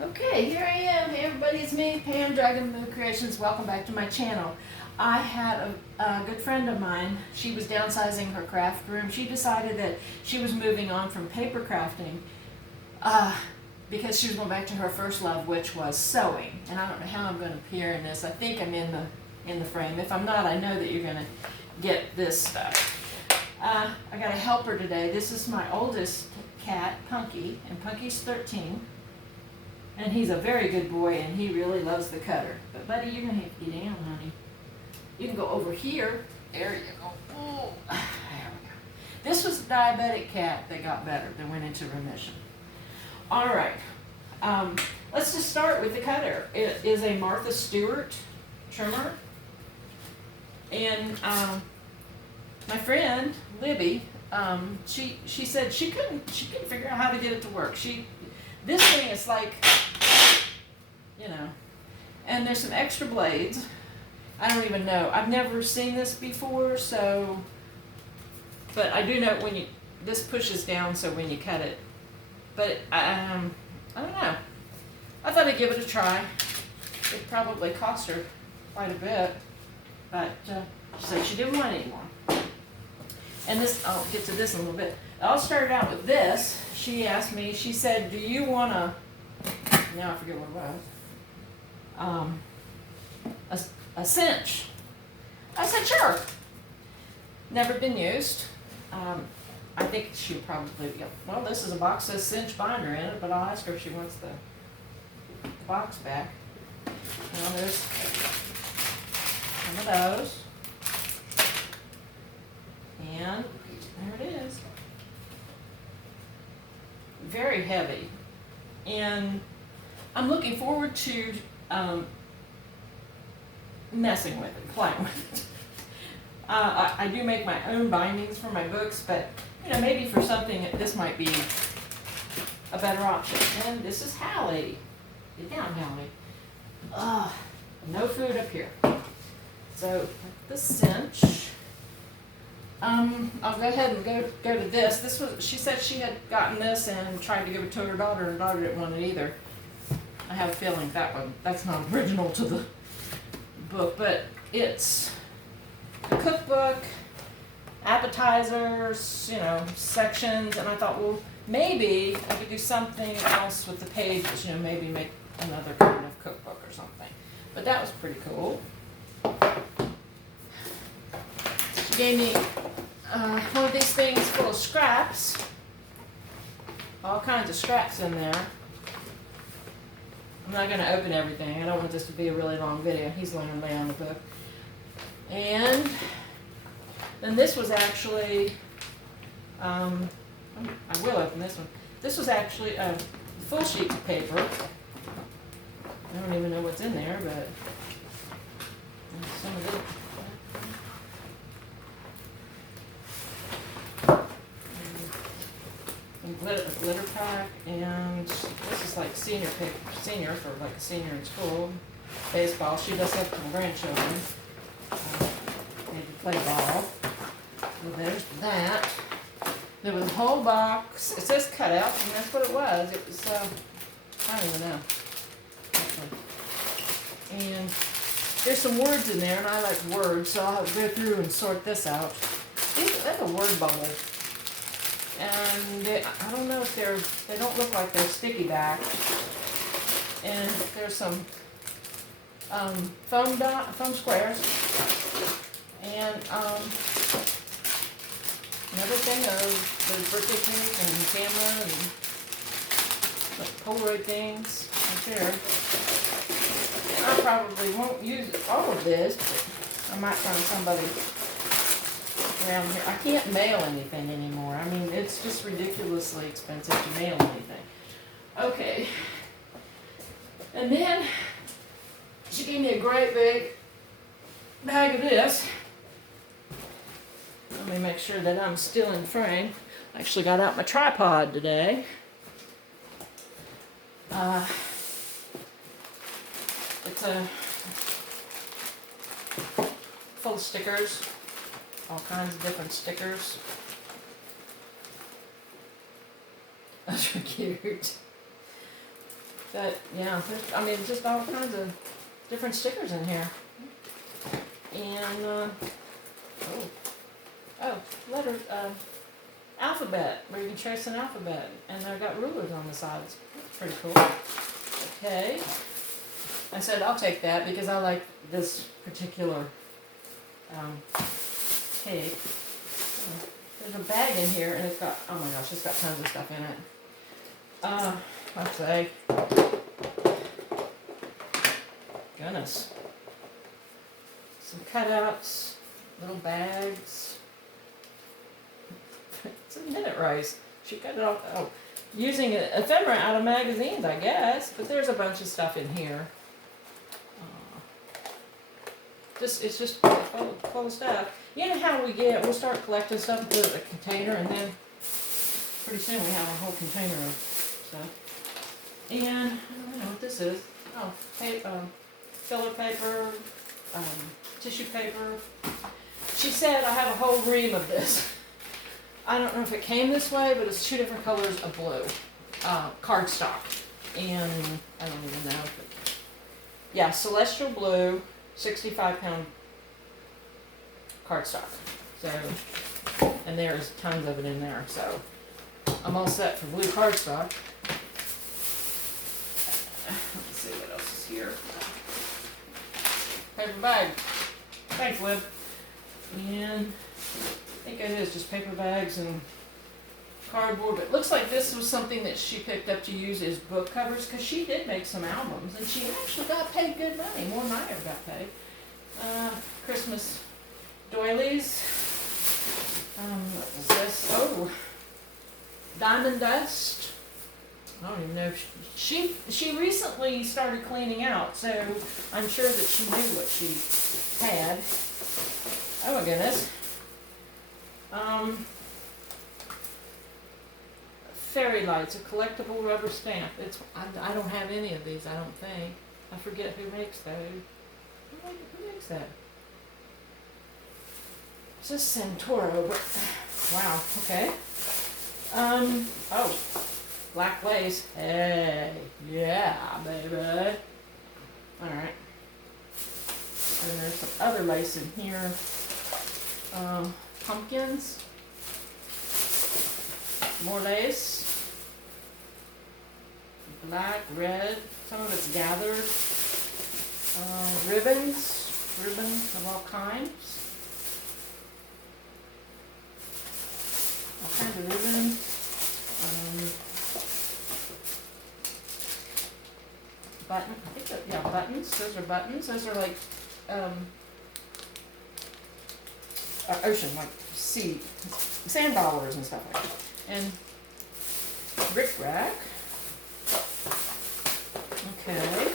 Okay, here I am. Hey everybody, it's me, Pam, Dragon Moon Creations. Welcome back to my channel. I had a good friend of mine. She was downsizing her craft room. She decided that she was moving on from paper crafting because she was going back to her first love, which was sewing. And I don't know how I'm going to appear in this. I think I'm in the frame. If I'm not, I know that you're going to get this stuff. I got a helper today. This is my oldest cat, Punky, and Punky's 13. And he's a very good boy, and he really loves the cutter. But buddy, you're gonna have to get down, honey. You can go over here. There you go. Oh, there we go. This was a diabetic cat that got better, that went into remission. All right, let's just start with the cutter. It is a Martha Stewart trimmer. And my friend, Libby, she said she couldn't figure out how to get it to work. This thing is like, and there's some extra blades. I don't even know. I've never seen this before, but I do know when this pushes down, so when you cut it. But, I don't know. I thought I'd give it a try. It probably cost her quite a bit, but she said she didn't want any more. And this, I'll get to this in a little bit. I'll start out with this. She asked me, she said, do you want now I forget what it was, a cinch? I said, sure. Never been used. I think she'll probably, well, this is a box that says cinch binder in it, but I'll ask her if she wants the box back. Now there's some of those. And there it is. Very heavy. And I'm looking forward to messing with it, playing with it. I do make my own bindings for my books, but maybe for something this might be a better option. And this is Hallie. Get down, Hallie. No food up here. So the cinch. I'll go ahead and go to this. This was, she said she had gotten this and tried to give it to her daughter, and her daughter didn't want it either. I have a feeling that's not original to the book, but it's a cookbook, appetizers, sections, and I thought, well, maybe I could do something else with the pages, maybe make another kind of cookbook or something. But that was pretty cool. She gave me one of these things full of scraps, all kinds of scraps in there. I'm not going to open everything. I don't want this to be a really long video. He's going to lay on the book. And then this was actually, I will open this one. This was actually full sheets of paper. I don't even know what's in there, but some of it. A glitter pack, and this is like senior for like a senior in school. Baseball. She does have some grandchildren. Maybe play ball. So there's that. There was a whole box. It says cutouts, and that's what it was. It was, I don't even know. And there's some words in there, and I like words, so I'll go through and sort this out. That's a word bubble. And I don't know if they don't look like they're sticky back. And there's some foam squares. And another thing of the birthday cake and camera and like Polaroid things right there. And I probably won't use all of this, but I might find somebody around here. I can't mail anything anymore. I mean, it's just ridiculously expensive to mail anything. Okay. And then she gave me a great big bag of this. Let me make sure that I'm still in frame. I actually got out my tripod today. It's full of stickers. All kinds of different stickers. Those are cute. But yeah, I mean, just all kinds of different stickers in here. And letter alphabet, where you can trace an alphabet, and I've got rulers on the sides. That's pretty cool. Okay, I said I'll take that because I like this particular cake. There's a bag in here, and it's got, oh my gosh, it's got tons of stuff in it. Let's say, goodness, some cutouts, little bags. It's a minute rice. She cut it off. Oh, using ephemera out of magazines, I guess. But there's a bunch of stuff in here. It's just full of stuff. You know how we'll start collecting stuff and put it in a container, and then pretty soon we have a whole container of stuff. And I don't know what this is. Oh, filler paper, tissue paper. She said I have a whole ream of this. I don't know if it came this way, but it's 2 different colors of blue, cardstock, and I don't even know if it, yeah, celestial blue, 65-pound cardstock. So, and there's tons of it in there. So, I'm all set for blue cardstock. Let's see what else is here. Paper bag. Thanks, Lib. And I think it is just paper bags and cardboard, but it looks like this was something that she picked up to use as book covers, because she did make some albums, and she actually got paid good money, more than I ever got paid. Christmas doilies. What was this? Oh, diamond dust. I don't even know if she recently started cleaning out, so I'm sure that she knew what she had. Oh my goodness. Fairy lights, a collectible rubber stamp. I don't have any of these, I don't think. I forget who makes those. Who makes that? It's just Santoro, but wow, okay. Oh, black lace. Hey, yeah, baby. Alright. And there's some other lace in here. Pumpkins. More lace. Black, red, some of it's gathered. Ribbons of all kinds. All kinds of ribbons. Buttons. Those are buttons. Those are like ocean, like sea, sand dollars and stuff like that. And rickrack. Okay.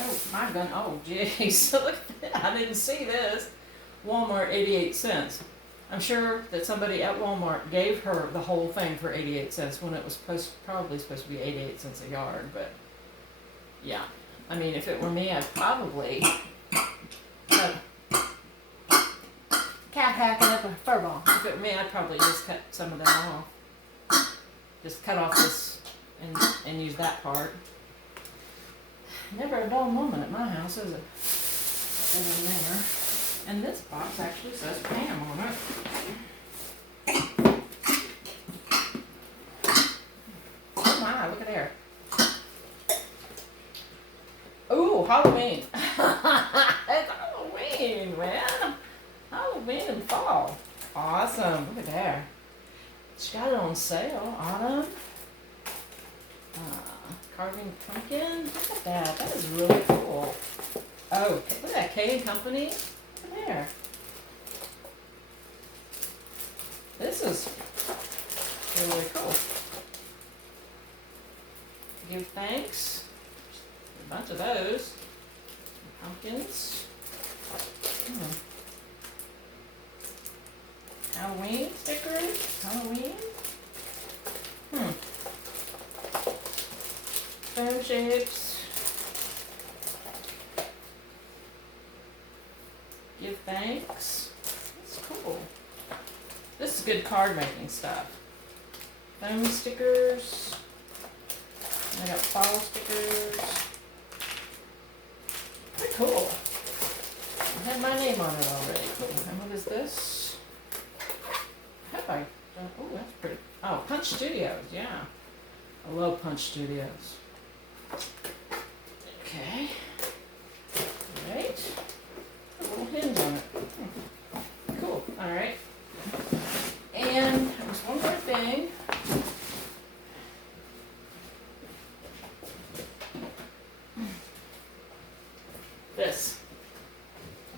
Oh, my gun. Oh, jeez. Look at that. I didn't see this. Walmart, 88 cents. I'm sure that somebody at Walmart gave her the whole thing for 88 cents when it was probably supposed to be 88 cents a yard, but yeah. I mean, if it were me, I'd probably cat hacking up a fur ball. If it were me, I'd probably just cut some of that off. Just cut off this and use that part. Never a dull moment at my house, is it? And in there. And this box actually says Pam on it. Oh my, look at there. Ooh, Halloween. It's Halloween, man. Halloween and fall. Awesome. Look at there. She got it on sale. Autumn. Carving pumpkin. Look at that. That is really cool. Oh, look at that. K & Company. Look at there. This is really cool. Give thanks. A bunch of those. Pumpkins. Halloween stickers. Halloween. Foam shapes. Give thanks. That's cool. This is good card making stuff. Foam stickers. I got fall stickers. Pretty cool. I had my name on it already. Cool. And what is this? Have I? Oh, that's pretty. Oh, Punch Studios. Yeah. I love Punch Studios. Okay. Right. A little hinge on it. Cool. All right. And there's one more thing. This.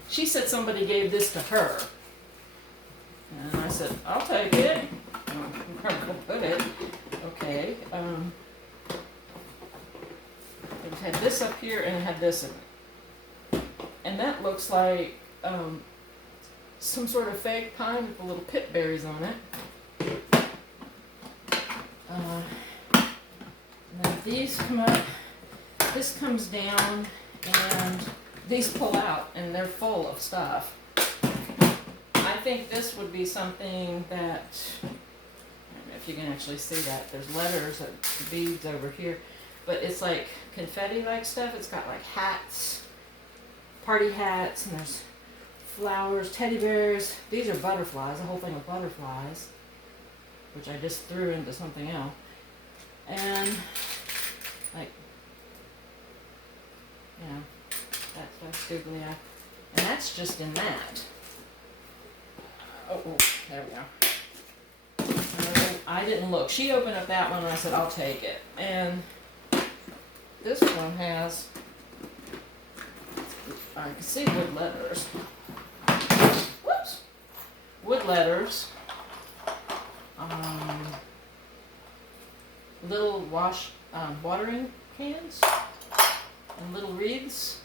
She said somebody gave this to her. And I said, I'll take it. Where I'm going to put it. Okay. It had this up here and it had this in it. And that looks like some sort of fake pine with the little pit berries on it. Now these come up, this comes down, and these pull out, and they're full of stuff. I think this would be something that, I don't know if you can actually see that, there's letters and beads over here, but it's like confetti-like stuff. It's got like hats, party hats, and there's flowers, teddy bears. These are butterflies, a whole thing of butterflies, which I just threw into something else. And like, yeah, that's googly eye. And that's just in that. Oh, there we go. I didn't look. She opened up that one and I said, I'll take it. And this one has, I can see wood letters. Whoops! Wood letters. Little watering cans. And little wreaths.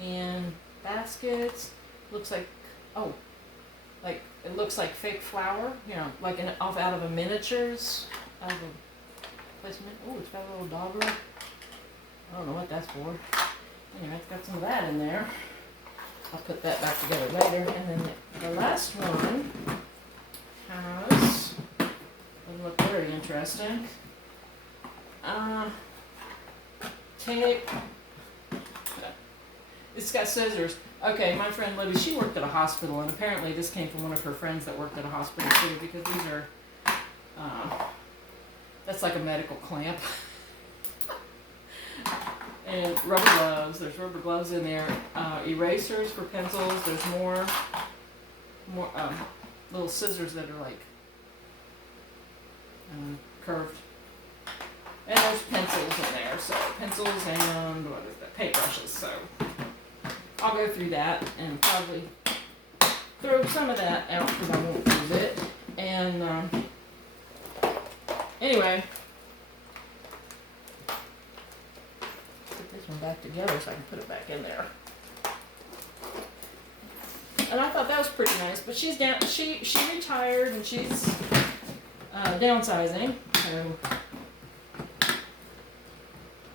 And baskets. Looks like, oh, like, it looks like fake flour, you know, like out of a miniatures. Out of a placement. Oh, it's got a little dauber. I don't know what that's for. Anyway, it's got some of that in there. I'll put that back together later. And then the last one has, it'll look very interesting. Tape. It's got scissors. Okay, my friend Libby, she worked at a hospital, and apparently this came from one of her friends that worked at a hospital too, because these are, that's like a medical clamp. And rubber gloves, there's rubber gloves in there. Erasers for pencils, there's more little scissors that are like curved. And there's pencils in there, so pencils and, what is that, paintbrushes, so I'll go through that and probably throw some of that out because I won't use it. And anyway, put this one back together so I can put it back in there. And I thought that was pretty nice, but she's down. She retired and she's downsizing, so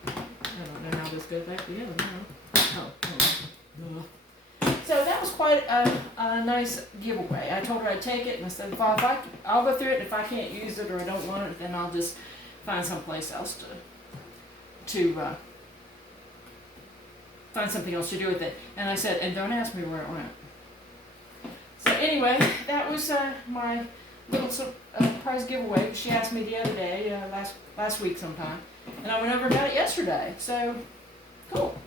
I don't know how this goes back together now. Oh. So that was quite a nice giveaway. I told her I'd take it, and I said, if I'll go through it. If I can't use it or I don't want it, then I'll just find someplace else to find something else to do with it. And I said, and don't ask me where it went. So anyway, that was my little surprise giveaway. She asked me the other day, last week sometime, and I went over and got it yesterday. So cool.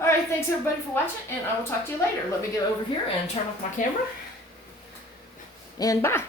Alright, thanks everybody for watching, and I will talk to you later. Let me get over here and turn off my camera. And bye.